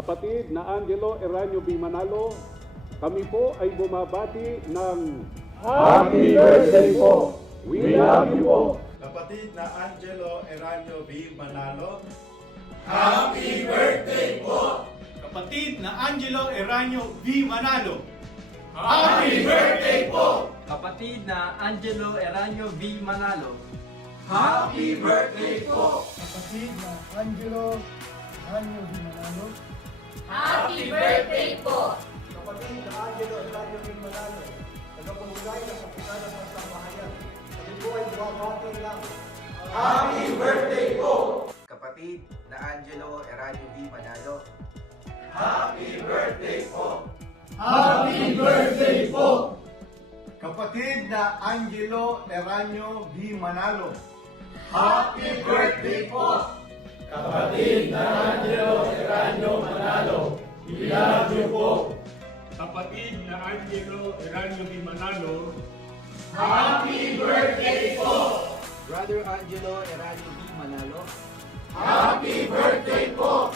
Kapatid na Angelo Eranio B. Manalo, kami po ay bumabati ng Happy Birthday po! We love you po! Kapatid na Angelo Eranio B. Manalo, Happy birthday po! Kapatid na Angelo Eranio B. Manalo, Happy birthday po! Kapatid na Angelo Eranio B. Manalo, Happy birthday po! Kapatid na Angelo Eranio B. Manalo, Happy birthday po! kapatid na Angelo Eranio B. Manalo, tagapangulay ng Kapitan ng Sambahayan. Kami po ay bumabati lang. Happy birthday po! Kapatid na Angelo Eranio B. Manalo, Happy birthday po! Happy birthday po! kapatid na Angelo Eranio B. Manalo, Happy birthday po! Kapatid na Angelo Eranio Manalo, we love you po! Kapatid na Angelo Eranio B. Manalo, Happy birthday po! Brother Angelo Eranio B. Manalo, Happy birthday po!